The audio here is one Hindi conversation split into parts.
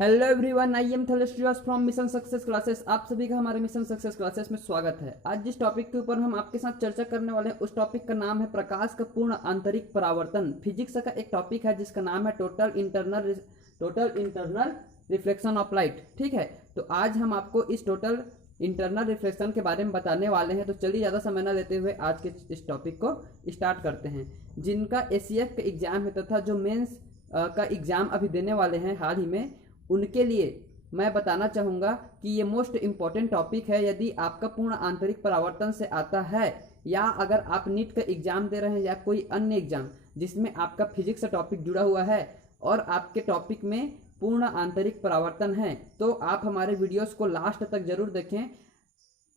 हेलो एवरीवन, आई एम थलेस्ट्रियस फ्रॉम मिशन सक्सेस क्लासेस। आप सभी का हमारे मिशन सक्सेस क्लासेस में स्वागत है। आज जिस टॉपिक के ऊपर हम आपके साथ चर्चा करने वाले हैं उस टॉपिक का नाम है प्रकाश का पूर्ण आंतरिक परावर्तन। फिजिक्स का एक टॉपिक है जिसका नाम है total internal reflection of light. ठीक है, तो आज हम आपको इस टोटल इंटरनल रिफ्लेक्शन के बारे में बताने वाले हैं। तो चलिए ज़्यादा समय न लेते हुए आज के इस टॉपिक को स्टार्ट करते हैं। जिनका एसीएफ का एग्जाम है तथा जो मेंस का एग्जाम अभी देने वाले हैं हाल ही में, उनके लिए मैं बताना चाहूँगा कि ये मोस्ट इम्पॉर्टेंट टॉपिक है। यदि आपका पूर्ण आंतरिक परावर्तन से आता है या अगर आप नीट का एग्जाम दे रहे हैं या कोई अन्य एग्जाम जिसमें आपका फिजिक्स का टॉपिक जुड़ा हुआ है और आपके टॉपिक में पूर्ण आंतरिक परावर्तन है, तो आप हमारे वीडियोस को लास्ट तक जरूर देखें।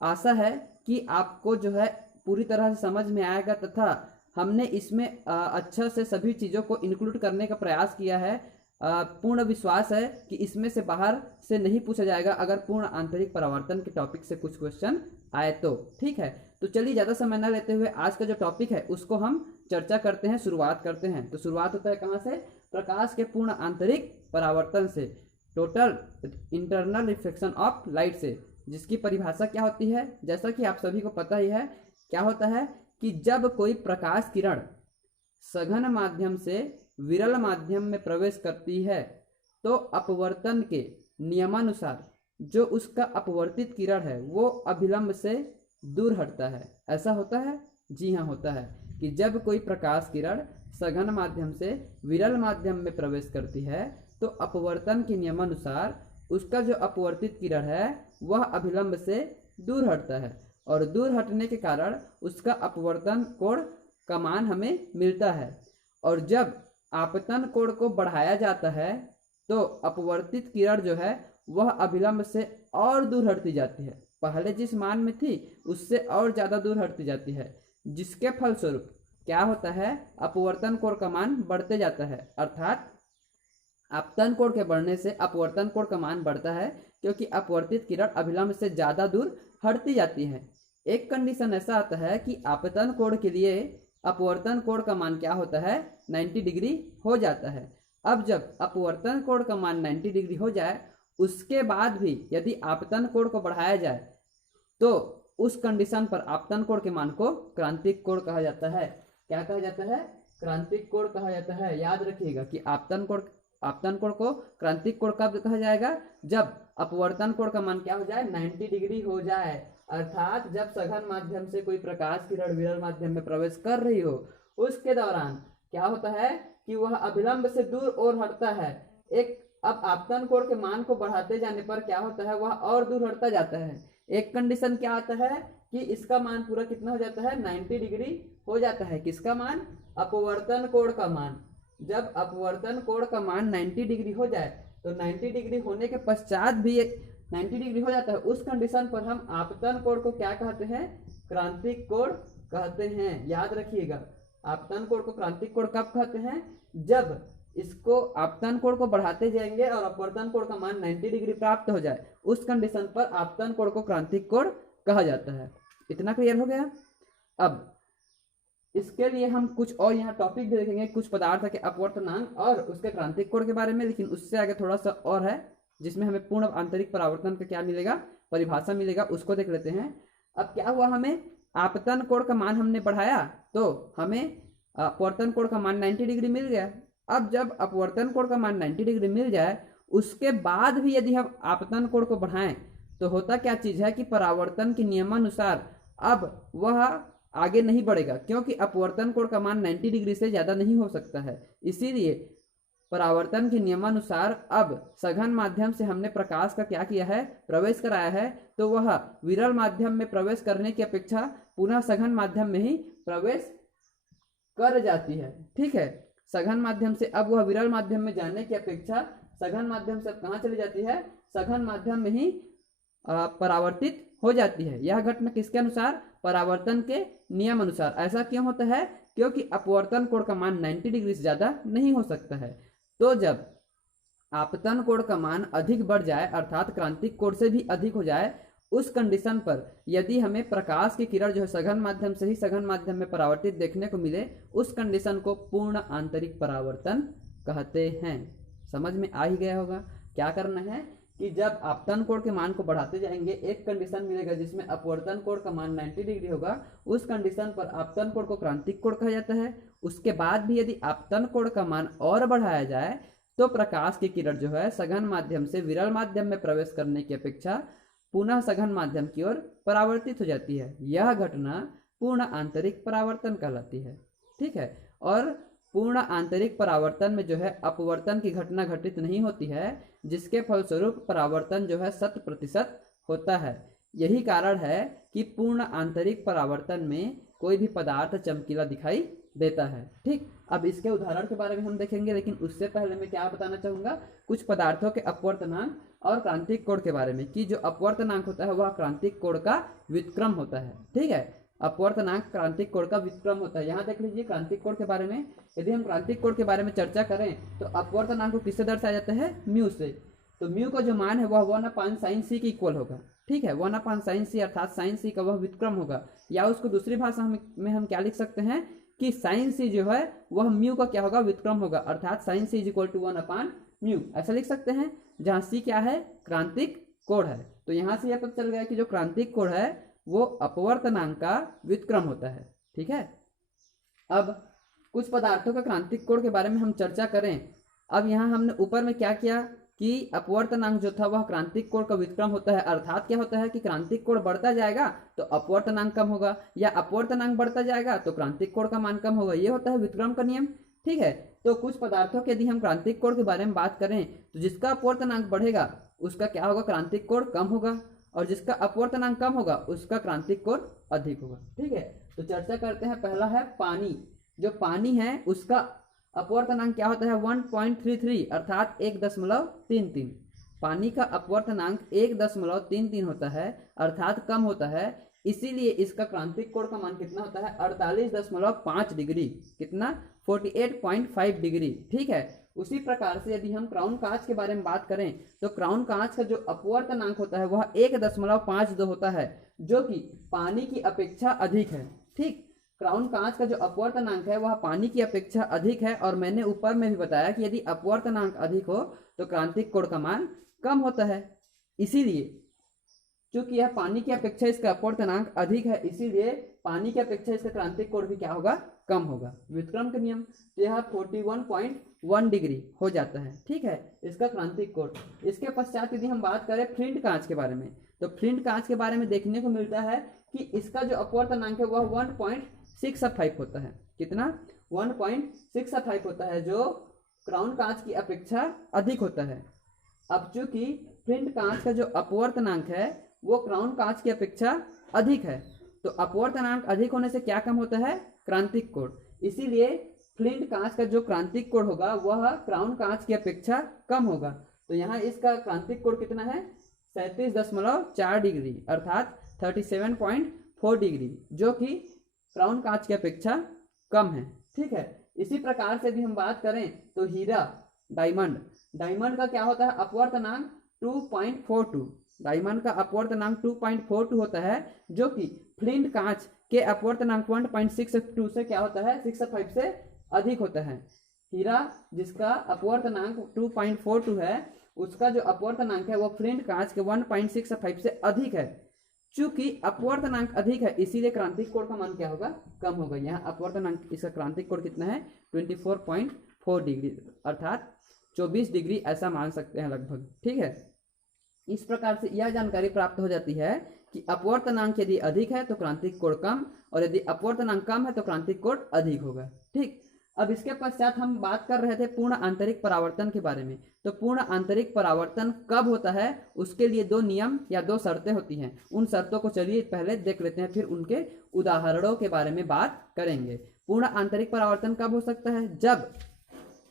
आशा है कि आपको जो है पूरी तरह से समझ में आएगा तथा हमने इसमें अच्छा से सभी चीज़ों को इंक्लूड करने का प्रयास किया है। पूर्ण विश्वास है कि इसमें से बाहर से नहीं पूछा जाएगा अगर पूर्ण आंतरिक परावर्तन के टॉपिक से कुछ क्वेश्चन आए तो। ठीक है, तो चलिए ज़्यादा समय न लेते हुए आज का जो टॉपिक है उसको हम चर्चा करते हैं, शुरुआत करते हैं। तो शुरुआत होता है कहाँ से? प्रकाश के पूर्ण आंतरिक परावर्तन से, total internal reflection of light से, जिसकी परिभाषा क्या होती है? जैसा कि आप सभी को पता ही है, क्या होता है कि जब कोई प्रकाश किरण सघन माध्यम से विरल माध्यम में प्रवेश करती है तो अपवर्तन के नियमानुसार जो उसका अपवर्तित किरण है वो अभिलंब से दूर हटता है। ऐसा होता है? जी हाँ, होता है कि जब कोई प्रकाश किरण सघन माध्यम से विरल माध्यम में प्रवेश करती है तो अपवर्तन के नियमानुसार उसका जो अपवर्तित किरण है वह अभिलंब से दूर हटता है और दूर हटने के कारण उसका अपवर्तन कोण का मान हमें मिलता है। और जब आपतन कोण को बढ़ाया जाता है तो अपवर्तित किरण जो है वह अभिलंब से और दूर हटती जाती है, पहले जिस मान में थी उससे और ज़्यादा दूर हटती जाती है, जिसके फलस्वरूप क्या होता है? अपवर्तन कोण का मान बढ़ते जाता है। अर्थात आपतन कोण के बढ़ने से अपवर्तन कोण का मान बढ़ता है क्योंकि अपवर्तित किरण अभिलंब से ज़्यादा दूर हटती जाती है। एक कंडीशन ऐसा आता है कि आपतन कोण के लिए अपवर्तन कोण का मान क्या होता है? 90 डिग्री हो जाता है। अब जब अपवर्तन कोण का मान 90 डिग्री हो जाए उसके बाद भी यदि आपतन कोण को बढ़ाया जाए तो उस कंडीशन पर आपतन कोण के मान को क्रांतिक कोण कहा जाता है। क्या कहा जाता है? क्रांतिक कोण कहा जाता है। याद रखिएगा कि आपतन कोण को क्रांतिक कोण कब कहा जाएगा? जब अपवर्तन कोण का मान क्या हो जाए? 90 डिग्री हो जाए। अर्थात जब सघन माध्यम से कोई प्रकाश किरण विरल माध्यम में प्रवेश कर रही हो उसके दौरान क्या होता है कि वह अभिलंब से दूर और हटता है। अब आपतन कोण के मान को बढ़ाते जाने पर क्या होता है? वह और दूर हटता जाता है। एक कंडीशन क्या आता है कि इसका मान पूरा कितना हो जाता है? 90 डिग्री हो जाता है। किसका मान? अपवर्तन कोण का मान। जब अपवर्तन कोण का मान 90 डिग्री हो जाए तो 90 डिग्री होने के पश्चात भी 90 डिग्री हो जाता है, उस कंडीशन पर हम आपतन कोण को क्या कहते हैं? क्रांतिक कोण कहते हैं। याद रखिएगा, आपतन कोण को क्रांतिक कोण कब कहते हैं? जब इसको आपतन कोण को बढ़ाते जाएंगे और अपवर्तन कोण का मान 90 डिग्री प्राप्त हो जाए, उस कंडीशन पर आपतन कोण को क्रांतिक कोण कहा जाता है। इतना क्लियर हो गया? अब इसके लिए हम कुछ और यहाँ टॉपिक भी देखेंगे, कुछ पदार्थ के अपवर्तनांक और उसके क्रांतिक कोण के बारे में, लेकिन उससे आगे थोड़ा सा और है जिसमें हमें पूर्ण आंतरिक परावर्तन का क्या मिलेगा? परिभाषा मिलेगा, उसको देख लेते हैं। अब क्या हुआ, हमें आपतन कोण का मान हमने बढ़ाया तो हमें अपवर्तन कोण का मान 90 डिग्री मिल गया। अब जब अपवर्तन कोण का मान 90 डिग्री मिल जाए उसके बाद भी यदि हम आपतन कोण को बढ़ाएं तो होता क्या चीज़ है कि परावर्तन के नियमानुसार अब वह आगे नहीं बढ़ेगा क्योंकि अपवर्तन कोण का मान 90 डिग्री से ज़्यादा नहीं हो सकता है। इसीलिए परावर्तन के नियमानुसार अब सघन माध्यम से हमने प्रकाश का क्या किया है? प्रवेश कराया है, तो वह विरल माध्यम में प्रवेश करने की अपेक्षा पुनः सघन माध्यम में ही प्रवेश कर जाती है। ठीक है, सघन माध्यम से अब वह विरल माध्यम में जाने की अपेक्षा सघन माध्यम से अब कहाँ चली जाती है? सघन माध्यम में ही परावर्तित हो जाती है। यह घटना किसके अनुसार? परावर्तन के नियम अनुसार। ऐसा क्यों होता है? क्योंकि अपवर्तन कोण का मान 90 डिग्री से ज़्यादा नहीं हो सकता है। तो जब आपतन कोण का मान अधिक बढ़ जाए अर्थात क्रांतिक कोण से भी अधिक हो जाए, उस कंडीशन पर यदि हमें प्रकाश की किरण जो है सघन माध्यम से ही सघन माध्यम में परावर्तित देखने को मिले, उस कंडीशन को पूर्ण आंतरिक परावर्तन कहते हैं। समझ में आ ही गया होगा। क्या करना है कि जब आपतन कोण के मान को बढ़ाते जाएंगे एक कंडीशन मिलेगा जिसमें अपवर्तन कोण का मान 90 डिग्री होगा, उस कंडीशन पर आपतन कोण को क्रांतिक कोण कहा जाता है। उसके बाद भी यदि आपतन कोण का मान और बढ़ाया जाए तो प्रकाश की किरण जो है सघन माध्यम से विरल माध्यम में प्रवेश करने की अपेक्षा पुनः सघन माध्यम की ओर परावर्तित हो जाती है। यह घटना पूर्ण आंतरिक परावर्तन कहलाती है। ठीक है, और पूर्ण आंतरिक परावर्तन में जो है अपवर्तन की घटना घटित नहीं होती है, जिसके फलस्वरूप परावर्तन जो है 100% होता है। यही कारण है कि पूर्ण आंतरिक परावर्तन में कोई भी पदार्थ चमकीला दिखाई देता है। ठीक, अब इसके उदाहरण के बारे में हम देखेंगे, लेकिन उससे पहले मैं क्या बताना चाहूंगा कुछ पदार्थों के अपवर्तनांक और क्रांतिक कोण के बारे में, कि जो अपवर्तनांक होता है वह क्रांतिक कोण का व्युत्क्रम होता है। ठीक है, अपवर्तनांक क्रांतिक कोण का व्युत्क्रम होता है। यहाँ देख लीजिए क्रांतिक कोण के बारे में, यदि हम क्रांतिक कोण के बारे में चर्चा करें तो अपवर्तनांक को किससे दर्शाया जाता है, म्यू से। तो म्यू का जो मान है वह 1/sin c के इक्वल होगा। ठीक है, 1/sin c अर्थात sin c का वह व्युत्क्रम होगा, या उसको दूसरी भाषा में हम क्या लिख सकते हैं कि sin c जो है वह म्यू का क्या होगा, व्युत्क्रम होगा, अर्थात sin c = 1/μ, ऐसा लिख सकते हैं, जहाँ c क्या है, क्रांतिक कोण है। तो यहाँ से यह पता चल गया कि जो क्रांतिक कोण है वो अपवर्तनांक का व्युत्क्रम होता है। ठीक है, अब कुछ पदार्थों का क्रांतिक कोण के बारे में हम चर्चा करें। अब यहाँ हमने ऊपर में क्या किया कि अपवर्तनांक जो था वह क्रांतिक कोण का व्युत्क्रम होता है, अर्थात क्या होता है कि क्रांतिक कोण बढ़ता जाएगा तो अपवर्तनांक कम होगा, या अपवर्तनांक बढ़ता जाएगा तो क्रांतिक कोण का मान कम होगा। ये होता है व्युत्क्रम का नियम। ठीक है, तो कुछ पदार्थों के यदि हम क्रांतिक कोण के बारे में बात करें तो जिसका अपवर्तनांक बढ़ेगा उसका क्या होगा, क्रांतिक कोण कम होगा, और जिसका अपवर्तनांक कम होगा उसका क्रांतिक कोण अधिक होगा। ठीक है, तो चर्चा करते हैं। पहला है पानी। जो पानी है उसका अपवर्तनांक क्या होता है, 1.33 अर्थात 1.33। पानी का अपवर्तनांक 1.33 होता है, अर्थात कम होता है, इसीलिए इसका क्रांतिक कोण का मान कितना होता है, 48.5 डिग्री। कितना, 48.5 डिग्री। ठीक है, उसी प्रकार से यदि हम क्राउन कांच के बारे में बात करें तो क्राउन कांच का जो अपवर्तनांक होता है वह 1.52 होता है, जो कि पानी की अपेक्षा अधिक है। ठीक, क्राउन कांच का जो अपवर्तनांक है वह पानी की अपेक्षा अधिक है, और मैंने ऊपर में भी बताया कि यदि अपवर्तनांक अधिक हो तो क्रांतिक कोण का मान कम होता है। इसीलिए चूंकि यह पानी की अपेक्षा इसका अपवर्तनांक अधिक है, इसीलिए पानी की अपेक्षा इसका क्रांतिक कोण भी क्या होगा, कम होगा। व्युत्क्रम का नियम, तो यह 41.1 डिग्री हो जाता है। ठीक है, इसका क्रांतिक कोण। इसके पश्चात यदि हम बात करें फ्लिंट कांच के बारे में, तो फ्लिंट कांच के बारे में देखने को मिलता है कि इसका जो अपवर्तनांक है वह 1.65 होता है। कितना, 1.65 होता है, जो क्राउन कांच की अपेक्षा अधिक होता है। अब चूंकि फ्लिंट कांच का जो अपवर्तनांक है वो क्राउन कांच की अपेक्षा अधिक है, तो अपवर्तनांक अधिक होने से क्या कम होता है, क्रांतिक कोण। इसीलिए फ्लिंट कांच का जो क्रांतिक कोण होगा वह क्राउन कांच की अपेक्षा कम होगा। तो यहाँ इसका क्रांतिक कोण कितना है, 37.4 डिग्री अर्थात 37.4 डिग्री, जो कि क्राउन कांच की अपेक्षा कम है। ठीक है, इसी प्रकार से भी हम बात करें तो हीरा, डायमंड का क्या होता है, अपवर्तनांक 2.42। डायमंड का अपवर्तनांक 2.42 होता है, जो कि फ्लिंट कांच के अपवर्तनांक 1.62 से क्या होता है, 65 से अधिक होता है। हीरा जिसका अपवर्तनांक 2.42 है, उसका जो अपवर्तनांक है वो फ्लिंट कांच के 1.65 से अधिक है। चूंकि अपवर्तनांक अधिक है इसीलिए क्रांतिक कोण का मान क्या होगा, कम होगा। यहाँ अपवर्तनांक इसका क्रांतिक कोण कितना है, 24.4 डिग्री अर्थात 24 डिग्री ऐसा मान सकते हैं लगभग। ठीक है, इस प्रकार से यह जानकारी प्राप्त हो जाती है कि अपवर्तनांक यदि अधिक है तो क्रांतिक कोण कम, और यदि अपवर्तनांक कम है तो क्रांतिक कोण अधिक होगा। ठीक, अब इसके पश्चात हम बात कर रहे थे पूर्ण आंतरिक परावर्तन के बारे में। तो पूर्ण आंतरिक परावर्तन कब होता है, उसके लिए 2 नियम या 2 शर्तें होती हैं। उन शर्तों को चलिए पहले देख लेते हैं, फिर उनके उदाहरणों के बारे में बात करेंगे। पूर्ण आंतरिक परावर्तन कब हो सकता है, जब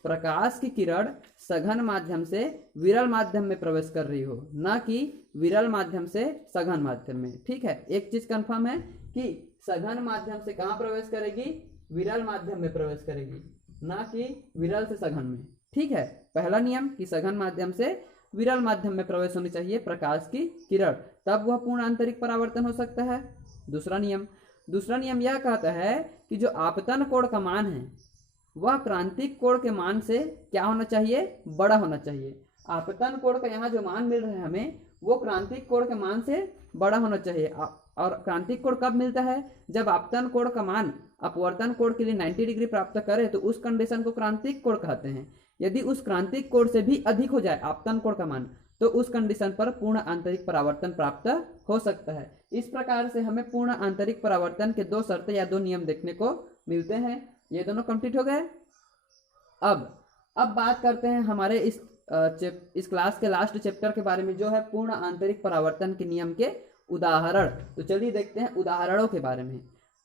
प्रकाश की किरण सघन माध्यम से विरल माध्यम में प्रवेश कर रही हो, ना कि विरल माध्यम से सघन माध्यम में। ठीक है, एक चीज कंफर्म है कि सघन माध्यम से कहाँ प्रवेश करेगी, विरल माध्यम में प्रवेश करेगी, ना कि विरल से सघन में। ठीक है, पहला नियम कि सघन माध्यम से विरल माध्यम में प्रवेश होनी चाहिए प्रकाश की किरण, तब वह पूर्ण आंतरिक परावर्तन हो सकता है। दूसरा नियम यह कहता है कि जो आपतन कोण का मान है वह क्रांतिक कोण के मान से क्या होना चाहिए, बड़ा होना चाहिए। आपतन कोण का यहाँ जो मान मिल रहा है हमें वो क्रांतिक कोण के मान से बड़ा होना चाहिए। और क्रांतिक कोण कब मिलता है? जब आपतन कोण का मान अपवर्तन कोण के लिए 90 डिग्री प्राप्त करे तो उस कंडीशन को क्रांतिक कोण कहते हैं। यदि उस क्रांतिक कोण से भी अधिक हो जाए आपतन कोण का मान तो उस कंडीशन पर पूर्ण आंतरिक परावर्तन प्राप्त हो सकता है। इस प्रकार से हमें पूर्ण आंतरिक परावर्तन के दो शर्तें या दो नियम देखने को मिलते हैं। ये दोनों कंप्लीट हो गए। अब बात करते हैं हमारे इस क्लास के लास्ट चैप्टर के बारे में, जो है पूर्ण आंतरिक परावर्तन के नियम के उदाहरण। तो चलिए देखते हैं उदाहरणों के बारे में।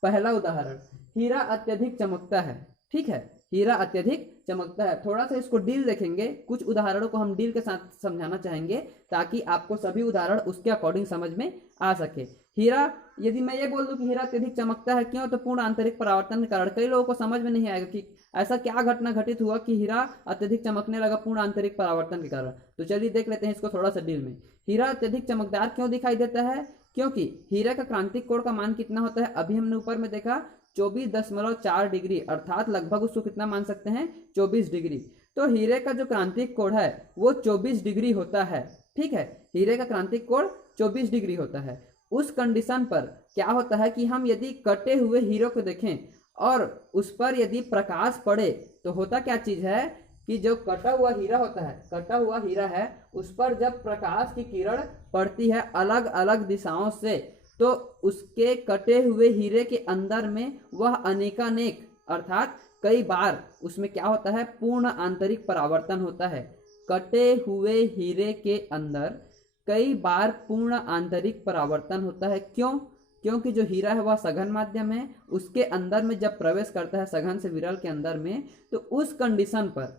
पहला उदाहरण, हीरा अत्यधिक चमकता है। ठीक है, हीरा अत्यधिक चमकता है। थोड़ा सा इसको डील देखेंगे, कुछ उदाहरणों को हम डील के साथ समझाना चाहेंगे ताकि आपको सभी उदाहरण उसके अकॉर्डिंग समझ में आ सके। हीरा, यदि मैं ये बोल दूं कि हीरा अत्यधिक चमकता है, क्यों? तो पूर्ण आंतरिक परावर्तन के कारण। कई लोगों को समझ में नहीं आएगा कि ऐसा क्या घटना घटित हुआ कि हीरा अत्यधिक चमकने लगा पूर्ण आंतरिक परावर्तन के कारण। तो चलिए देख लेते हैं इसको थोड़ा सा डील में। हीरा अत्यधिक चमकदार क्यों दिखाई देता है? क्योंकि हीरे का क्रांतिक कोण का मान कितना होता है? अभी हमने ऊपर में देखा 24.4 डिग्री, अर्थात लगभग उसको कितना मान सकते हैं? 24 डिग्री। तो हीरे का जो क्रांतिक कोण है वो 24 डिग्री होता है। ठीक है, हीरे का क्रांतिक कोण 24 डिग्री होता है। उस कंडीशन पर क्या होता है कि हम यदि कटे हुए हीरे को देखें और उस पर यदि प्रकाश पड़े तो होता क्या चीज है कि जो कटा हुआ हीरा होता है, कटा हुआ हीरा है, उस पर जब प्रकाश की किरण पड़ती है अलग अलग दिशाओं से तो उसके कटे हुए हीरे के अंदर में वह अनेकानेक अर्थात कई बार उसमें क्या होता है? पूर्ण आंतरिक परावर्तन होता है। कटे हुए हीरे के अंदर कई बार पूर्ण आंतरिक परावर्तन होता है। क्यों? क्योंकि जो हीरा है वह सघन माध्यम है, उसके अंदर में जब प्रवेश करता है सघन से विरल के अंदर में तो उस कंडीशन पर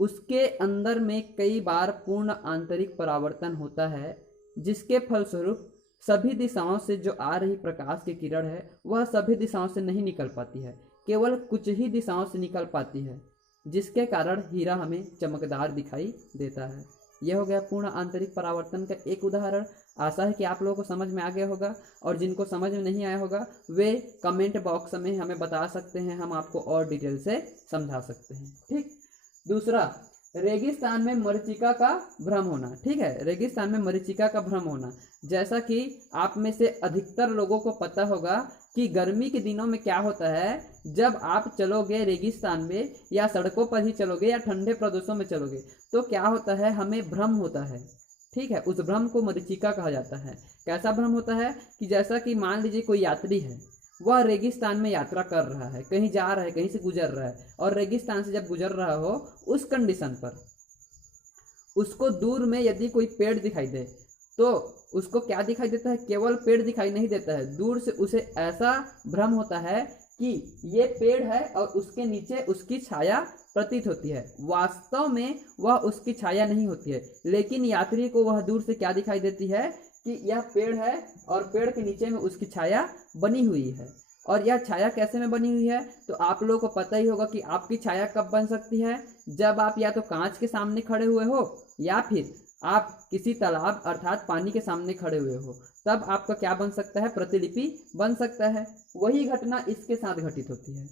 उसके अंदर में कई बार पूर्ण आंतरिक परावर्तन होता है, जिसके फलस्वरूप सभी दिशाओं से जो आ रही प्रकाश की किरण है वह सभी दिशाओं से नहीं निकल पाती है, केवल कुछ ही दिशाओं से निकल पाती है, जिसके कारण हीरा हमें चमकदार दिखाई देता है। यह हो गया पूर्ण आंतरिक परावर्तन का एक उदाहरण। आशा है कि आप लोगों को समझ में आ गया होगा, और जिनको समझ में नहीं आया होगा वे कमेंट बॉक्स में हमें बता सकते हैं, हम आपको और डिटेल से समझा सकते हैं। ठीक। दूसरा, रेगिस्तान में मरीचिका का भ्रम होना। ठीक है, रेगिस्तान में मरीचिका का भ्रम होना। जैसा कि आप में से अधिकतर लोगों को पता होगा कि गर्मी के दिनों में क्या होता है, जब आप चलोगे रेगिस्तान में या सड़कों पर ही चलोगे या ठंडे प्रदेशों में चलोगे तो क्या होता है, हमें भ्रम होता है। ठीक है, उस भ्रम को मरीचिका कहा जाता है। कैसा भ्रम होता है कि जैसा कि मान लीजिए कोई यात्री है, वह रेगिस्तान में यात्रा कर रहा है, कहीं जा रहा है, कहीं से गुजर रहा है, और रेगिस्तान से जब गुजर रहा हो उस कंडीशन पर उसको दूर में यदि कोई पेड़ दिखाई दे तो उसको क्या दिखाई देता है? केवल पेड़ दिखाई नहीं देता है, दूर से उसे ऐसा भ्रम होता है कि ये पेड़ है और उसके नीचे उसकी छाया प्रतीत होती है। वास्तव में वह उसकी छाया नहीं होती है, लेकिन यात्री को वह दूर से क्या दिखाई देती है कि यह पेड़ है और पेड़ के नीचे में उसकी छाया बनी हुई है। और यह छाया कैसे में बनी हुई है? तो आप लोगों को पता ही होगा कि आपकी छाया कब बन सकती है, जब आप या तो कांच के सामने खड़े हुए हो या फिर आप किसी तालाब अर्थात पानी के सामने खड़े हुए हो, तब आपका क्या बन सकता है? प्रतिलिपि बन सकता है। वही घटना इसके साथ घटित होती है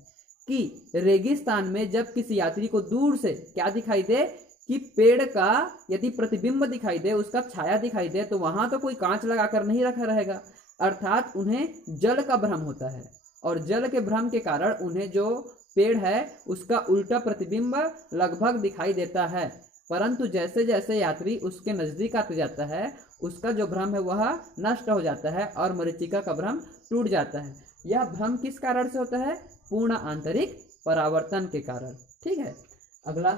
कि रेगिस्तान में जब किसी यात्री को दूर से क्या दिखाई दे कि पेड़ का यदि प्रतिबिंब दिखाई दे, उसका छाया दिखाई दे, तो वहां तो कोई कांच लगाकर नहीं रखा रहेगा, अर्थात उन्हें जल का भ्रम होता है। और जल के भ्रम के कारण उन्हें जो पेड़ है उसका उल्टा प्रतिबिंब लगभग दिखाई देता है। परंतु जैसे जैसे यात्री उसके नजदीक आते जाता है उसका जो भ्रम है वह नष्ट हो जाता है और मरीचिका का भ्रम टूट जाता है। यह भ्रम किस कारण से होता है? पूर्ण आंतरिक परावर्तन के कारण। ठीक है। अगला,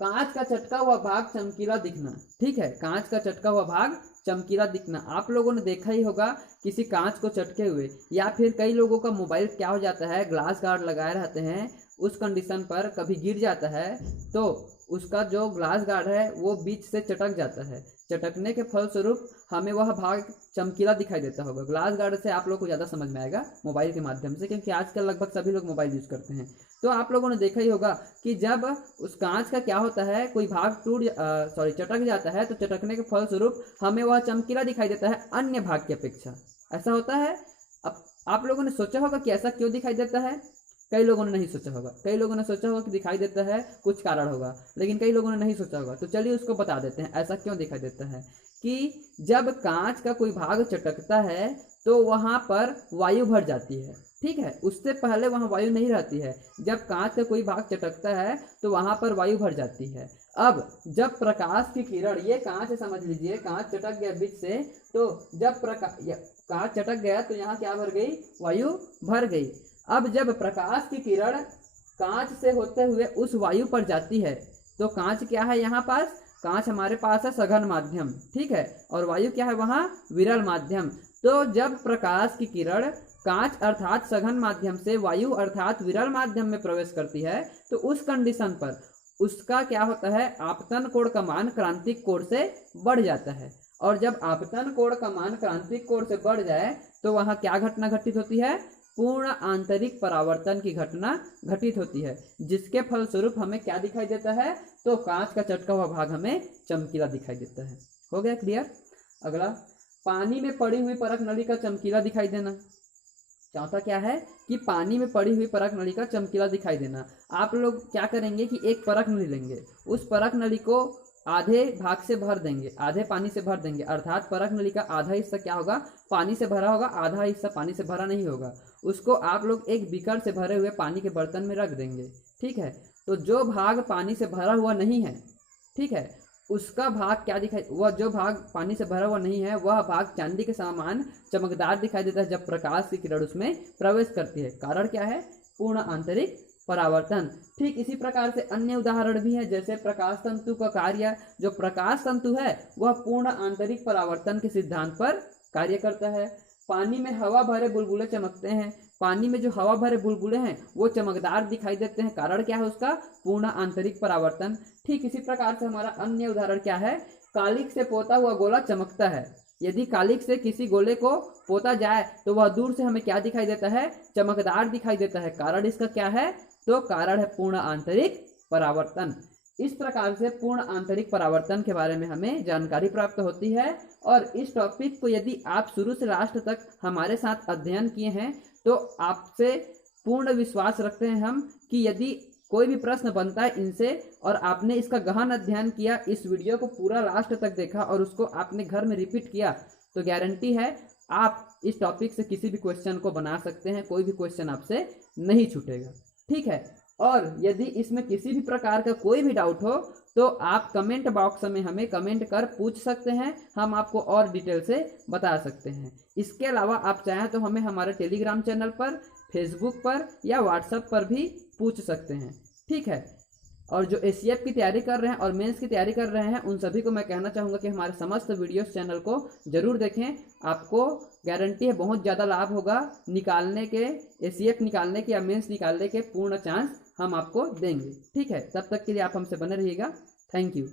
कांच का चटका हुआ भाग चमकीला दिखना। ठीक है, कांच का चटका हुआ भाग चमकीला दिखना। आप लोगों ने देखा ही होगा किसी कांच को चटके हुए, या फिर कई लोगों का मोबाइल क्या हो जाता है, ग्लास गार्ड लगाए रहते हैं, उस कंडीशन पर कभी गिर जाता है तो उसका जो ग्लास गार्ड है वो बीच से चटक जाता है। चटकने के फलस्वरूप हमें वह भाग चमकीला दिखाई देता होगा। ग्लास गार्ड से आप लोग को ज़्यादा समझ में आएगा मोबाइल के माध्यम से, क्योंकि आजकल लगभग सभी लोग मोबाइल यूज़ करते हैं। तो आप लोगों ने देखा ही होगा कि जब उस कांच का क्या होता है, कोई भाग चटक जाता है तो चटकने के फलस्वरूप हमें वह चमकीला दिखाई देता है अन्य भाग की अपेक्षा। ऐसा होता है। अब आप लोगों ने सोचा होगा कि ऐसा क्यों दिखाई देता है। कई लोगों ने नहीं सोचा होगा, कई लोगों ने सोचा होगा कि दिखाई देता है कुछ कारण होगा, लेकिन कई लोगों ने नहीं सोचा होगा। तो चलिए उसको बता देते हैं ऐसा क्यों दिखाई देता है। कि जब कांच का कोई भाग चटकता है तो वहां पर वायु भर जाती है, ठीक है, उससे पहले वहां वायु नहीं रहती है। जब कांच का कोई भाग चटकता है तो वहां पर वायु भर जाती है। अब जब प्रकाश की किरण, ये कांच समझ लीजिए, कांच चटक गया बीच से, तो जब कांच चटक गया तो यहाँ क्या भर गई, वायु भर गई। अब जब प्रकाश की किरण कांच से होते हुए उस वायु पर जाती है तो कांच क्या है, यहाँ पास कांच हमारे पास है सघन माध्यम, ठीक है, और वायु क्या है वहाँ विरल माध्यम। तो जब प्रकाश की किरण कांच अर्थात सघन माध्यम से वायु अर्थात विरल माध्यम में प्रवेश करती है तो उस कंडीशन पर उसका क्या होता है, आपतन कोण का मान क्रांतिक कोण से बढ़ जाता है। और जब आपतन कोण का मान क्रांतिक कोण से बढ़ जाए तो वहाँ क्या घटना घटित होती है, पूर्ण आंतरिक परावर्तन की घटना घटित होती है, जिसके फलस्वरूप हमें क्या दिखाई देता है, तो कांच का चटका हुआ भाग हमें चमकीला दिखाई देता है। हो गया क्लियर। अगला, पानी में पड़ी हुई परख नली का चमकीला दिखाई देना। चौथा क्या है कि पानी में पड़ी हुई परख नली का चमकीला दिखाई देना। आप लोग क्या करेंगे कि एक परख नली लेंगे, उस परख नली को आधे भाग से भर देंगे, आधे पानी से भर देंगे, अर्थात परख नली का आधा हिस्सा क्या होगा, पानी से भरा होगा, आधा हिस्सा पानी से भरा नहीं होगा। उसको आप लोग एक बीकर से भरे हुए पानी के बर्तन में रख देंगे, ठीक है। तो जो भाग पानी से भरा हुआ नहीं है, ठीक है, उसका भाग क्या दिखाई, वह जो भाग पानी से भरा हुआ नहीं है वह भाग चांदी के समान चमकदार दिखाई देता है जब प्रकाश की किरण उसमें प्रवेश करती है। कारण क्या है, पूर्ण आंतरिक परावर्तन। ठीक इसी प्रकार से अन्य उदाहरण भी हैं, जैसे प्रकाश तंतु का कार्य, जो प्रकाश तंतु है वह पूर्ण आंतरिक परावर्तन के सिद्धांत पर कार्य करता है। पानी में हवा भरे बुलबुले चमकते हैं, पानी में जो हवा भरे बुलबुले हैं वो चमकदार दिखाई देते हैं। कारण क्या है उसका, पूर्ण आंतरिक परावर्तन। ठीक इसी प्रकार से हमारा अन्य उदाहरण क्या है, कालिख से पोता हुआ गोला चमकता है। यदि कालिख से किसी गोले को पोता जाए तो वह दूर से हमें क्या दिखाई देता है, चमकदार दिखाई देता है। कारण इसका क्या है, तो कारण है पूर्ण आंतरिक परावर्तन। इस प्रकार से पूर्ण आंतरिक परावर्तन के बारे में हमें जानकारी प्राप्त होती है। और इस टॉपिक को यदि आप शुरू से लास्ट तक हमारे साथ अध्ययन किए हैं तो आपसे पूर्ण विश्वास रखते हैं हम कि यदि कोई भी प्रश्न बनता है इनसे और आपने इसका गहन अध्ययन किया, इस वीडियो को पूरा लास्ट तक देखा और उसको आपने घर में रिपीट किया, तो गारंटी है आप इस टॉपिक से किसी भी क्वेश्चन को बना सकते हैं, कोई भी क्वेश्चन आपसे नहीं छूटेगा, ठीक है। और यदि इसमें किसी भी प्रकार का कोई भी डाउट हो तो आप कमेंट बॉक्स में हमें कमेंट कर पूछ सकते हैं, हम आपको और डिटेल से बता सकते हैं। इसके अलावा आप चाहें तो हमें हमारे टेलीग्राम चैनल पर, फेसबुक पर या व्हाट्सएप पर भी पूछ सकते हैं, ठीक है। और जो एसीएफ की तैयारी कर रहे हैं और मेंस की तैयारी कर रहे हैं उन सभी को मैं कहना चाहूँगा कि हमारे समस्त वीडियोस चैनल को जरूर देखें। आपको गारंटी है बहुत ज़्यादा लाभ होगा, निकालने के, एसीएफ निकालने के या मेंस निकालने के पूर्ण चांस हम आपको देंगे, ठीक है। तब तक के लिए आप हमसे बने रहिएगा। Thank you.